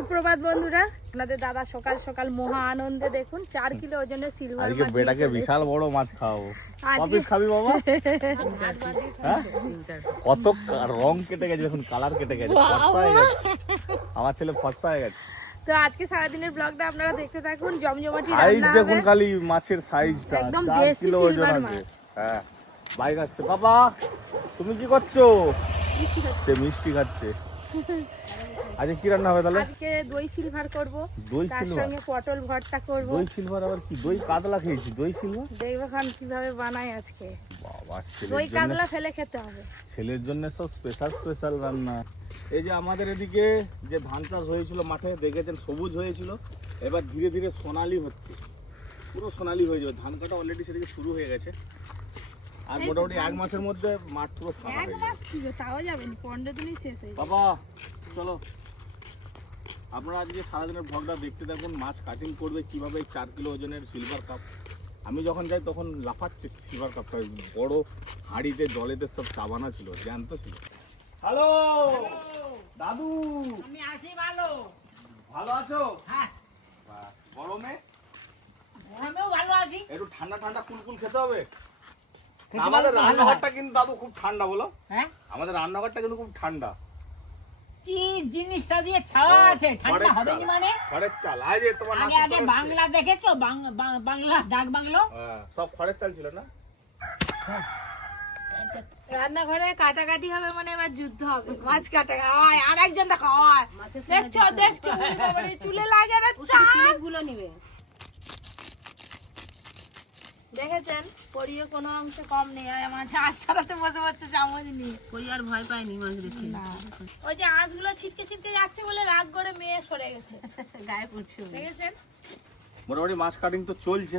সুপ্রভাত বন্ধুরা, আপনাদের দাদা সকাল সকাল মহা আনন্দে দেখুন 4 কিলো ওজনের সিলভার মাছ। আজকে বেটাকে বিশাল বড় মাছ খাওয়াবো। কপিস খাবি বাবা? হ্যাঁ? কত রং কেটে গেছে, দেখুন কালার কেটে গেছে, ফর্সা হয়ে গেছে। আমার ছেলে ফর্সা হয়ে গেছে। তো আজকে সারাদিনের ব্লগটা আপনারা দেখতে থাকুন। জমজমাটি সাইজ রান্না দেখুন হবে। খালি মাছের সাইজটা, একদম 4 দেশি কিলো ওজন সিলভার আছে। মাছ। হ্যাঁ, বাইক আসছে। বাবা তুমি কি করছো? সে মিষ্টি খাচ্ছে। আজকে কি রান্না হবে তাহলে? আজকে দই সিলভার করব, দই তার সিলভার? সঙ্গে পটল ভর্তা করব। দই সিলভার আবার কি? দই কাতলা খেয়েছি, দই সিলভার দেখবো খান কিভাবে বানাই আজকে। বাবা, দই ছেলের জন্য, কাতলা ফেলে খেতে হবে। ছেলের জন্য সব স্পেশাল স্পেশাল রান্না। এই যে আমাদের এদিকে যে ধান চাষ হয়েছিল মাঠে, দেখেছেন সবুজ হয়েছিল, এবার ধীরে ধীরে সোনালি হচ্ছে, পুরো সোনালি হয়ে যাবে। ধান কাটা অলরেডি সেদিকে শুরু হয়ে গেছে, আর মোটামুটি 1 মাসের মধ্যে মাঠ পুরো ফাঁকা হয়ে যাবে। 1 মাস কি গো, তাও যাবে না, 15 দিনই শেষ হয়ে যাবে। বাবা চলো, আপনারা আজকে সারাদিনের ভ্লগটা দেখতে থাকুন। মাছ কাটিং করবে কিভাবে, 4 কিলো ওজনের সিলভার কাপ। আমি যখন যাই তখন লাফাচ্ছে সিলভার কাপটা, বড় হাঁড়িতে জলেতে সব চাবানা ছিল, জ্যান্ত ছিল। হ্যালো দাদু, আমি আছি ভালো। ভালো আছো? হ্যাঁ, গরমে আমিও ভালো আছি। একটু ঠান্ডা ঠান্ডা কুলকুল খেতে হবে। খেতে আমাদের পারলে তো ভালো রান্নাঘরটা কিন্তু দাদু খুব ঠান্ডা, বলো। হ্যাঁ, আমাদের রান্নাঘরটা কিন্তু খুব ঠান্ডা। কি জিনিসটা দিয়ে ছাওয়া আছে, ঠান্ডা খড়ের হবে চাল, কি মানে? খড়ের চাল। আজ এই তোমার আগে নাতি আগে চলে এসছে। বাংলা দেখেছো? বাংলা ডাক বাংলো। হ্যাঁ, সব খড়ের চাল ছিল না? রান্নাঘরে কাটাকাটি হবে মানে এবার যুদ্ধ হবে। মাছ কাটা হয়, আর একজন দেখো হয়। দেখছো দেখছো বাবারে, চুলে লাগে না চাপ গুলো নিবে। দেখেছেন পরিও কোনো অংশে কম নেই, আর মাছ আঁশ ছাড়াতে বসে বসে চামচ নিয়ে। ওই আর ভয় পায়নি মাছ দেখে, না, ওই যে আঁশগুলো ছিটকে ছিটকে যাচ্ছে বলে রাগ করে মেয়ে সরে গেছে, গায়ে পড়ছে ওই। দেখেছেন? মোটামুটি মাছ কাটিং তো চলছে,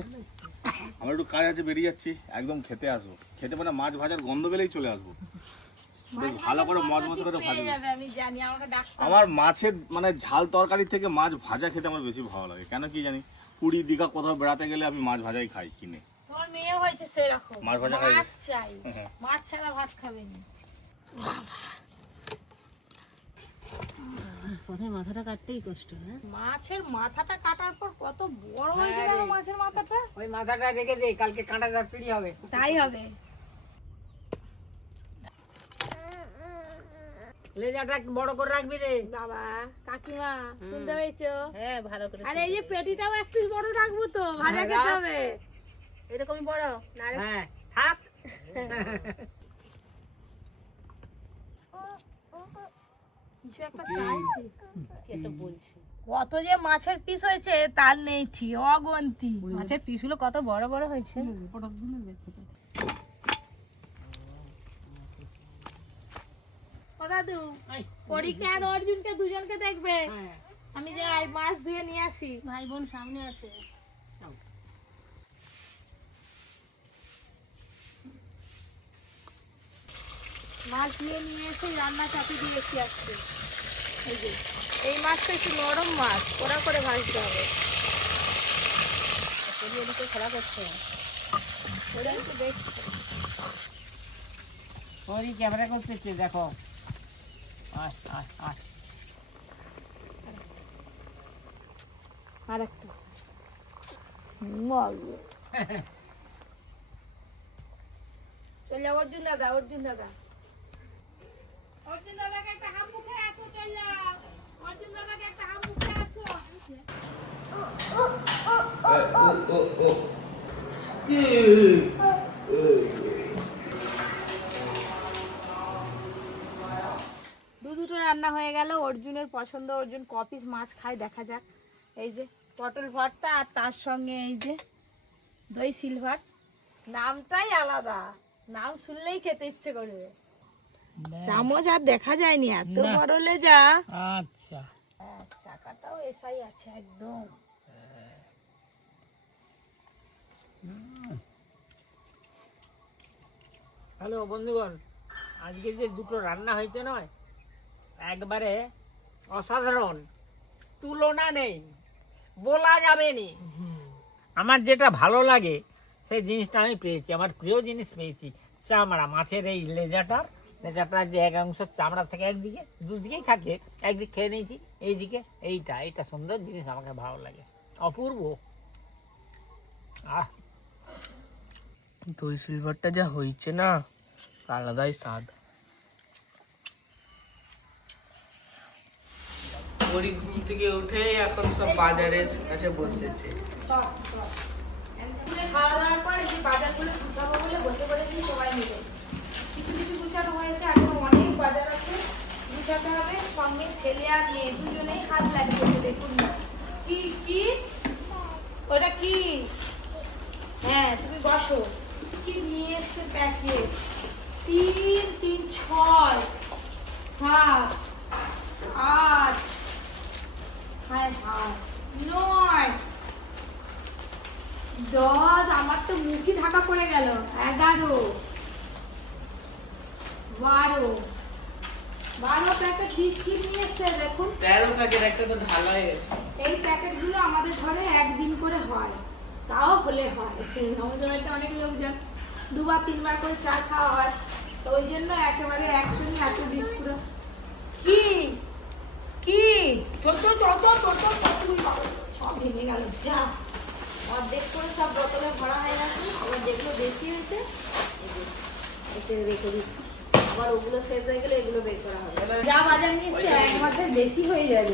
আমার একটু কাজ আছে, বেরিয়ে যাচ্ছি। একদম খেতে আসবো, খেতে মানে মাছ ভাজার গন্ধ পেলেই চলে আসবো। বেশ ভালো করে মজমজ করে পেয়ে ভাজবো। যাবে, আমি জানি, আমাকে ডাকতে হবে। আমার মাছের মানে ঝাল তরকারি থেকে মাছ ভাজা খেতে আমার বেশি ভালো লাগে। কেন কি জানি, পুরী দীঘা কোথাও বেড়াতে গেলে আমি মাছ ভাজাই খাই কিনে। তোমার মেয়ে হয়েছে সেরকম, মাছ ভাজা খাই। মাছ চাই, হ্যাঁ। মাছ ছাড়া ভাত খাবে না। প্রথমে মাথাটা কাটতেই কষ্ট, হ্যাঁ। মাছের মাথাটা কাটার পর কত বড় হয়েছে দেখো মাছের মাথাটা। ওই মাথাটা রেখে দে, কালকে কাঁটাটা ফ্রি হবে। তাই হবে। লেজাটা একটু বড় করে রাখবি রে। বাবা কাকিমা শুনতে পেয়েছো? হ্যাঁ ভালো করে। আর এই যে পেটিটাও একটু বড় রাখবো তো, ভাজা খেতে হবে। এরকমই বড় না? হ্যাঁ, থাক। কিছু একটা চাইছি। কি একটা বলছি। কত যে মাছের পিস হয়েছে তার নেই ঠিক, অগন্তি। মাছের পিসগুলো কত বড় বড় হয়েছে। ও দাদু, এই, পরীকে আর অর্জুনকে দুজনকে দেখবে। হ্যাঁ, আমি যাই মাছ ধুয়ে নিয়ে আসি। ভাই বোন সামনে আছে। মাছ ধুয়ে নিয়ে এসে রান্না চাপি দিয়েছি আজকে। এই যে এই মাছটা একটু নরম মাছ, ওরা করে ভাজতে হবে। এদিকে খেলা করছে। ওরা একটু দেখছি। ওরই ক্যামেরা করতেছে, দেখো। আয়, আয়, আয়। আর একটা মগ চল যাও অর্জুন দাদা, অর্জুন দাদা, অর্জুন দাদাকে একটা হাম মুখে আসো, চল যাও অর্জুন দাদাকে একটা হাম মুখে আসো। দুটো রান্না হয়ে গেল। অর্জুনের পছন্দ, অর্জুন কপিস মাছ খায়, দেখা যাক। এই যে পটল ভর্তা, আর তার সঙ্গে এই যে দই সিলভার। নামটাই আলাদা, নাম শুনলেই খেতে ইচ্ছে করবে। চামচ আর দেখা যায়নি, এত না। বড় লেজা। আচ্ছা, চাকাটাও এসাই আছে একদম। হ্যালো বন্ধুগণ, আজকে যে দুটো রান্না হয়েছে নয়, একবারে অসাধারণ, তুলনা নেই, বলা যাবে না। আমার যেটা ভালো লাগে সেই জিনিসটা আমি পেয়েছি, আমার প্রিয় জিনিস পেয়েছি। চামড়া, মাছের এই লেজাটার লেচাটা যে এক অংশ চামড়া থেকে একদিকে, দুদিকেই থাকে, একদিক খেয়ে নিয়েছি, এইদিকে এইটা সুন্দর জিনিস, আমাকে ভালো লাগে, অপূর্ব। আহ, দই সিলভারটা যা হয়েছে না, আলাদাই স্বাদ। ওরই ঘুম থেকে উঠে এখন সব বাজারের কাছে বসেছে। খাওয়া দাওয়ার পর যে বাজারগুলো গুছাবো বলে বসে পড়েছি সবাই মিলে। কিছু কিছু গুছানো হয়েছে, এখন অনেক বাজার আছে গুছাতে হবে। সঙ্গে ছেলে আর মেয়ে দুজনেই হাত লাগিয়েছে, দেখুন না। কি কি ওটা কি? হ্যাঁ তুমি বসো। কি নিয়ে এসছে প্যাকেট? 3, 3, 6, 7, 8, হায় হায় 9, 10, আমার তো মুখই ঢাকা পড়ে গেল। 11, 12 প্যাকেট বিস্কিট নিয়ে এসছে দেখুন। 13 প্যাকেট, একটা তো ঢালা হয়ে গেছে। এই প্যাকেটগুলো আমাদের ঘরে একদিন করে হয়, তাও হলে হয়। আমাদের বাড়িতে অনেক লোকজন 2বার 3বার করে চা খাওয়া হয়, তো ওই জন্য একেবারে একসঙ্গে এত বিস্কুট। কি কি সব ভেঙে গেল, যা অর্ধেক করে সব বোতলে ভরা হয়ে গেছে। আবার যেগুলো বেশি হয়েছে এতে রেখে দিচ্ছি, আবার ওগুলো শেষ হয়ে গেলে এগুলো বের করা হবে। যা বাজার নিয়ে এসছে 1 মাসের বেশি হয়ে যাবে।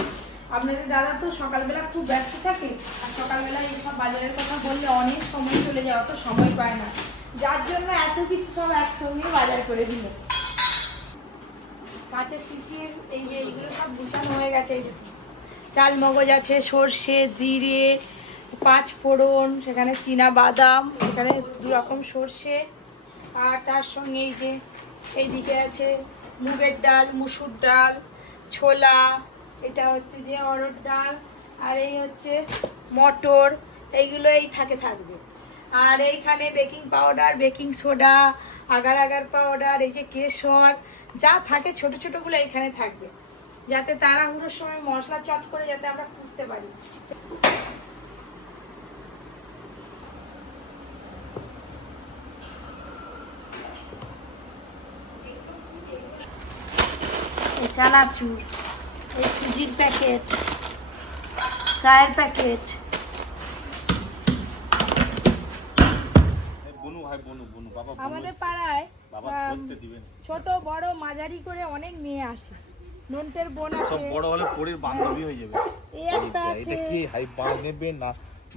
আপনাদের দাদা তো সকালবেলা খুব ব্যস্ত থাকে, আর সকালবেলা এইসব বাজারের কথা বললে অনেক সময় চলে যায়, অত সময় পায় না, যার জন্য এত কিছু সব একসঙ্গে বাজার করে দিল। কাঁচের শিশির এই যে এইগুলো সব গুছানো হয়ে গেছে। এই যে চাল মগজ আছে, সর্ষে, জিরে, 5 ফোড়ন, সেখানে চীনা বাদাম, এখানে 2 রকম সর্ষে, আর তার সঙ্গে এই যে এইদিকে আছে মুগের ডাল, মুসুর ডাল, ছোলা, এটা হচ্ছে যে অরহর ডাল, আর এই হচ্ছে মটর, এইগুলো এই থাকবে। আর এইখানে baking powder, baking soda, agar agar powder, এই যে কেশর, যা থাকে ছোট ছোটগুলো এখানে থাকবে, যাতে তাড়াহুড়োর সময় মশলা চট করে যাতে আমরা খুঁজতে পারি। চানাচুর, এই সুজির প্যাকেট, চায়ের প্যাকেট। বনু ভাই বনু বনু বাবা বনু আমাদের পাড়ায় বাবা ধরতে দিবেন। ছোট বড় মাঝারি করে অনেক মেয়ে আছে। নন্টের বোন সব আছে, বড় হলে পরের বান্ধবী হয়ে যাবে। এই একটা আছে। এটা কি হাই পা নেবে না,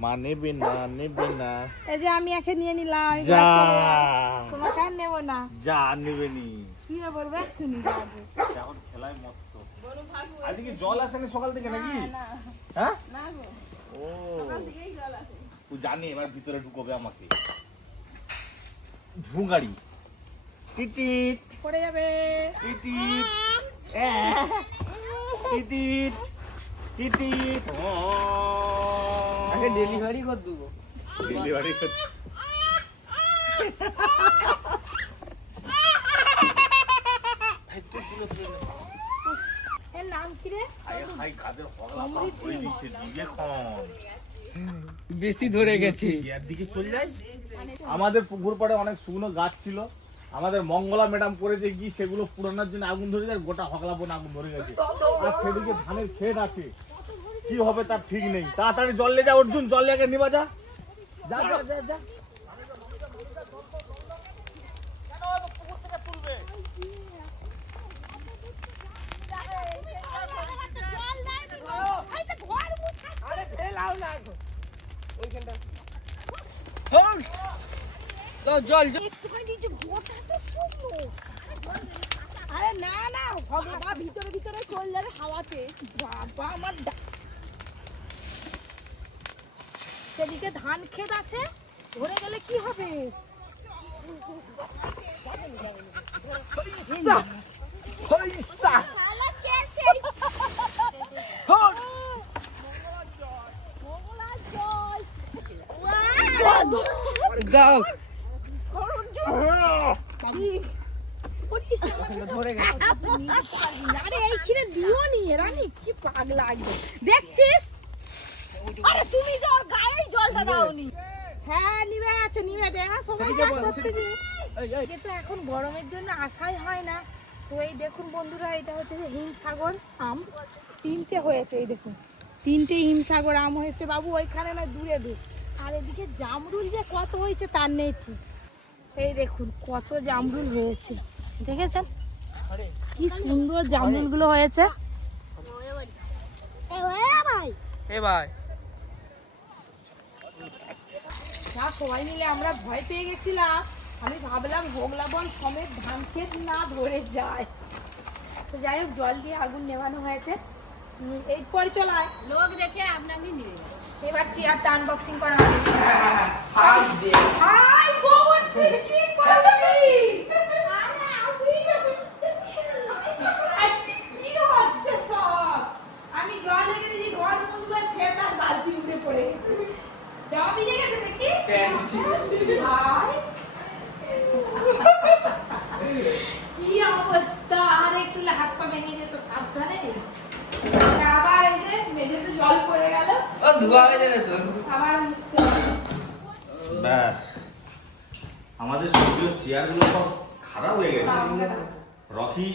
মা নেবে না, নেবে না। এই যে আমি একে নিয়ে নিলাম, আমি যা তোমাকে আর নেবো না, যা নেবে নি, শুয়ে পড়বে এক্ষুনি যাবে। এখন খেলায় মস্ত। আজকে কি জল আসেনি সকাল থেকে নাকি? হ্যাঁ ও ও জানি এবার ভিতরে ঢুকবে আমাকে। ভুঙ্গাড়ি টিটিট পড়ে যাবে। টিটিট টিটিট টিটিট আগে ডেলিভারি করে দেবো। ডেলিভারি করছে। এর নাম কি রে? হাই কাদের হগলা পা ধরে দিচ্ছে দিকে খন বেশি ধরে গেছি। এর দিকে চলে যায়। আমাদের পুকুর পাড়ে অনেক শুকনো গাছ ছিল, আমাদের মঙ্গলা ম্যাডাম করেছে কি সেগুলো পুরানোর জন্য আগুন ধরে যায়, গোটা হগলা বোন আগুন ধরে গেছে। আর সেদিকে ধানের ক্ষেত আছে, কি হবে তার ঠিক নেই। তাড়াতাড়ি জল নিয়ে যা অর্জুন, জল লেগে নিবা যা যা যা যা যা। জল আরে না না বাবা, ভিতরে ভিতরে চলে যাবে হাওয়াতে। বাবা আমার সেদিকে ধান ক্ষেত আছে, ধরে গেলে কি হবে? দাও ধরে গেছে। আরে এইখানে দিও নি, রানী কি পাগলা একদম, দেখছিস? আরে তুমি তো গায়ে জলটা দাওনি। হ্যাঁ নিভে আছে, নিভে দে না, সময় যা করতে দিও। এটা তো এখন গরমের জন্য আসাই হয় না, তো এই দেখুন বন্ধুরা, এটা হচ্ছে যে হিমসাগর আম, 3টে হয়েছে। এই দেখুন 3টে হিমসাগর আম হয়েছে বাবু, ওইখানে না দূরে দূর। আর এদিকে জামরুল যে কত হয়েছে তার নেই ঠিক। এই দেখুন কত জামরুল হয়েছে, দেখেছেন কি সুন্দর জামরুলগুলো হয়েছে। এ ভাই না সবাই মিলে আমরা ভয় পেয়ে গেছিলাম, আমি ভাবলাম হোগলা বন সমেত ধান ক্ষেত না ধরে যায়। তো যাই হোক জল দিয়ে আগুন নেভানো হয়েছে। এরপরে চলায় লোক দেখে আপনি নিয়ে যান। এবার চেয়ারটা আনবক্সিং করা হবে। হাই খবর কি করলি? আজকে কি হচ্ছে সব? আমি জল লেগে দিয়েছি, ঘর বন্ধুরা সেটার বালতি উঠে পড়ে গেছে। জামা ভিজে গেছে দেখি। ভাই কি অবস্থা, আর একটু হাত পা ভেঙে যেত, সাবধানে। আবার এই যে মেঝেতে জল পড়ে গেল, ও ধোয়া হয়ে যাবে তো। আবার মুছতে হবে। ব্যাস আমাদের সবগুলো চেয়ারগুলো সব খারাপ হয়ে গেছে। রকি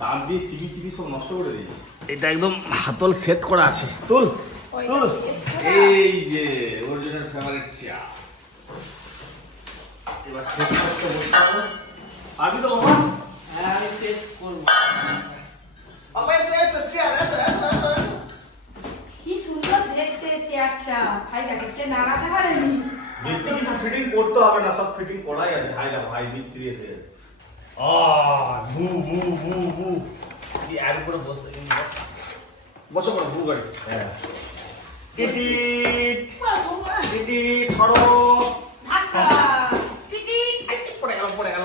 দাঁত দিয়ে চিবি চিবি সব নষ্ট করে দিয়েছে। এটা একদম হাতল সেট করা আছে। তুল তুল, এই যে অরিজিনাল ফেভারিট চেয়ার। এবার সেট করতে বসতে হবে। আবি তো বাবা, হ্যাঁ আমি চেক করব। বাবা এসো চেয়ার, এসো এসো এসো। কি সুন্দর দেখতে চেয়ারটা, ভাই দেখে সে নাড়াতে পারেনি। বেশি কিছু ফিটিং করতে হবে না, সব ফিটিং করাই আছে। হাই না ভাই মিস্ত্রি এসে গেছে। বু বু বু বু এই আর উপরে বসো, বসো বসো বু গাড়ি। হ্যাঁ টিটিট টিটিট ছড়ো ধাক্কা টিটি পড়ে গেল পড়ে গেল।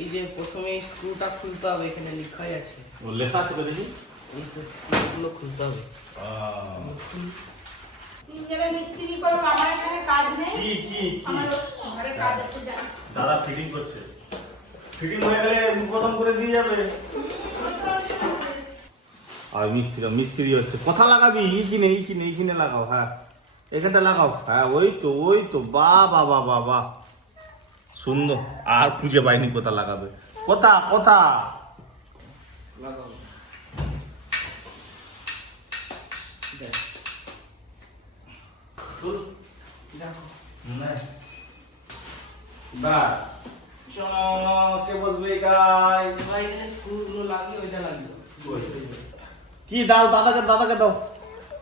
এই যে প্রথমে স্ক্রুটা খুলতে হবে, এখানে লেখাই আছে। ও লেখা আছে দেখি। এই তো স্ক্রুগুলো খুলতে হবে। ইঞ্জিনিয়ার মিস্ত্রি করো, আমার এখানে কাজ নেই। কি কি কি আমার ঘরে কাজ আছে যা। দাদা ফিটিং করছে, ফিটিং হয়ে গেলে উদ্বোধন করে দিয়ে যাবে। আর মিস্ত্রি হচ্ছে। কথা লাগাবি এইখানে লাগাও। হ্যাঁ এখানটা লাগাও। হ্যাঁ ওই তো বাহ বাহ বাহ বাহ বাহ, সুন্দর। আর খুঁজে পাইনি কোথা লাগাবে, কথা লাগাও। দেখো বাস চলো কে বসবে গাই। ভাই এখানে স্ক্রুগুলো লাগিয়ে ওইটা লাগিয়ে কি দাও দাদাকে দাও।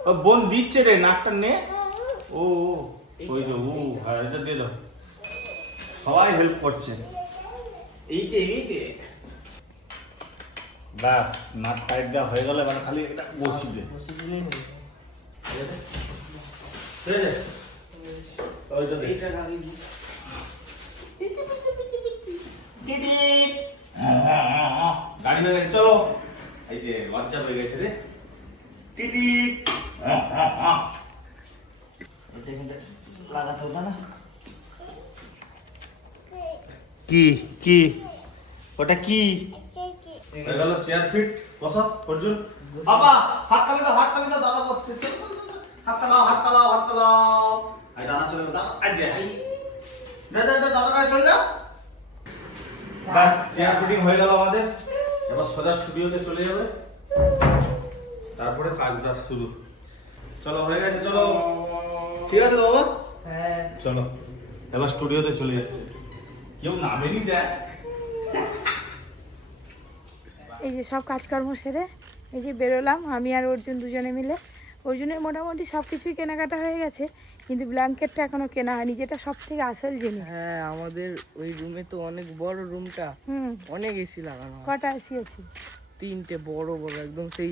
ও বোন দিচ্ছে রে, নাকটা নে। ও ওই যে ও হ্যাঁ এটা দিয়ে দাও। সবাই হেল্প করছে। এইকে বাস নাক টাইট দেওয়া হয়ে গেল, এবার খালি এটা বসিবে। বসে দিলেই হবে। ওইটা দে। এইটা লাগিয়ে দিই। গাড়ি হয়ে গেছে, চলো। এই যে লজ্জা হয়ে গেছে রে। টিটি এটা কিন্তু লাগাতে হবে না। কি ওটা কি হয়ে গেল? চেয়ার ফিট বসো অর্জুন। বাবা হাত তালি দাও দাদা বসছে। হাত তালাও। আই দাদা চলে দাদা, আই দে দাদা কাছে চলে যাও। বাস চেয়ার ফিটিং হয়ে গেল আমাদের। এবার সোজা স্টুডিওতে চলে যাবে, তারপরে কাজ শুরু। চলো হয়ে গেছে, চলো ঠিক আছে তো বাবা। হ্যাঁ চলো এবার স্টুডিওতে চলে যাচ্ছে। কেউ নামেনি দেখ। এই যে সব কাজকর্ম সেরে এই যে বেরোলাম আমি আর অর্জুন দুজনে মিলে। অর্জুনের মোটামুটি সব কিছুই কেনাকাটা হয়ে গেছে, কিন্তু ব্ল্যাঙ্কেটটা এখনো কেনা হয়নি, যেটা সব থেকে আসল জিনিস। হ্যাঁ আমাদের ওই রুমে তো অনেক বড় রুমটা, অনেক এসি লাগানো হয়। কটা এসি আছে? 3টে বড় একদম সেই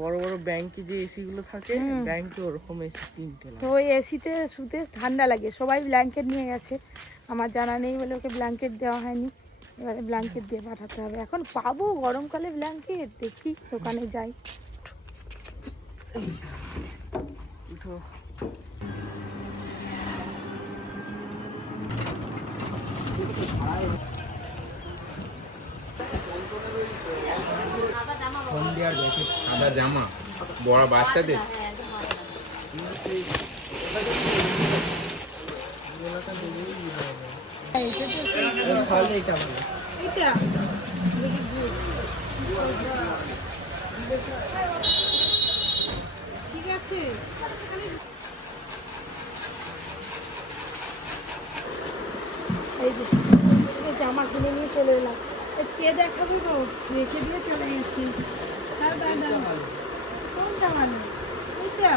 বড় ব্যাংকে যে এসি গুলো থাকে, ব্যাংকে ওরকম এসি 3টে তো ওই এসিতে শুতে ঠান্ডা লাগে, সবাই ব্ল্যাঙ্কেট নিয়ে গেছে। আমার জানা নেই বলে ওকে ব্ল্যাঙ্কেট দেওয়া হয়নি, এবারে ব্ল্যাঙ্কেট দিয়ে পাঠাতে হবে। এখন পাবো গরমকালে ব্ল্যাঙ্কেট, দেখি দোকানে যাই। উঠো। সাদা জামা বড় বাচ্চাদের। তাহলে এটা ভালো। এটা ঠিক আছে, এই যে এই জামা কিনে নিয়ে চলে এলাম। কে দেখাবে গো, রেখে দিয়ে চলে গেছি। কোনটা ভালো? এইটা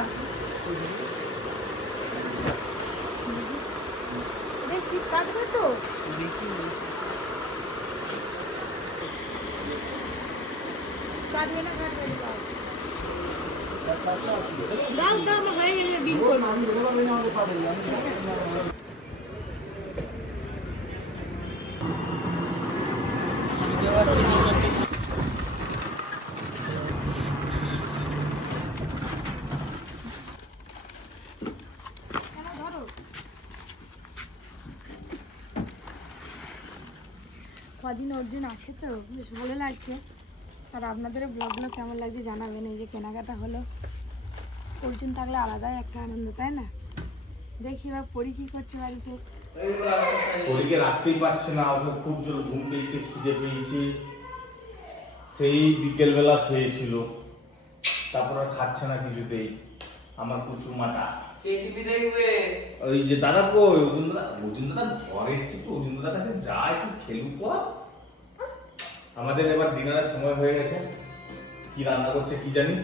শীত কাটবে তো? কাটবে না, কাটবে না, দাও দাও, হয়ে গেলে বিল করবো। কদিন অর্জুন আছে তো বেশ ভালো লাগছে। আর আপনাদের ব্লগগুলো কেমন লাগছে জানাবেন। এই যে কেনাকাটা হলো, অর্জুন থাকলে আলাদাই একটা আনন্দ, তাই না? দেখি এবার পরি কি করছে বাড়িতে। পরীকে রাখতেই পারছে না, ওকে খুব জোর ঘুম পেয়েছে, খিদে পেয়েছে। সেই বিকেলবেলা খেয়েছিল, তারপর আর খাচ্ছে না কিছুতেই। আমার কুচু মাটা ওই যে দাদা কই, অর্জুন দাদা ঘর এসেছি তো, অর্জুন দাদার কাছে যা একটু খেলুক পর। আমাদের এবার ডিনারের সময় হয়ে গেছে, কি রান্না করছে কি জানি।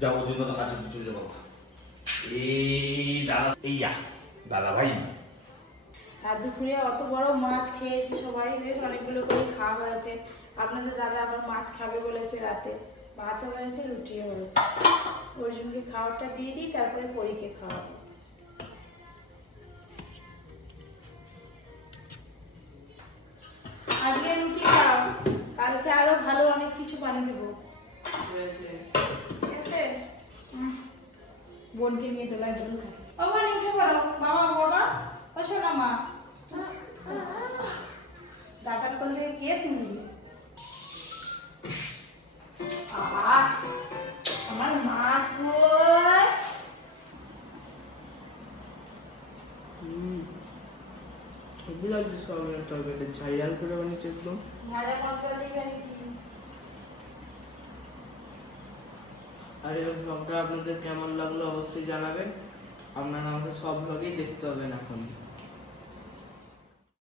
যা অর্জুন দাদার কাছে কিছু যাবো। এই দাদা, এইয়া দাদা ভাই, আর দুপুরে অত বড় মাছ খেয়েছি সবাই, বেশ অনেকগুলো করে খাওয়া হয়েছে। আপনাদের দাদা আবার মাছ খাবে বলেছে রাতে, ভাতও হয়েছে, রুটিও হয়েছে। অর্জুনকে খাওয়াটা দিয়ে দিই, তারপরে পরীকে খাওয়াবো। আজকে রুটি খাও, কালকে আরো ভালো অনেক কিছু বানিয়ে দেবো। ঠিক আছে? বোনকে নিয়ে দোলায় দোল খাচ্ছে। ও বোন উঠে পড়ো, বাবা বাবা বসো না মা। দাদার করলে কে তুমি? আমার মা কই? হেভি লাগছে সয়াবিনের তরকারিটা, ঝাল করে বানিয়েছে একদম। ভাজা মশলা দিয়ে বানিয়েছি। আর এই ব্লগটা আপনাদের কেমন লাগলো অবশ্যই জানাবেন। আপনারা আমাদের সব ব্লগই দেখতে হবেন এখন।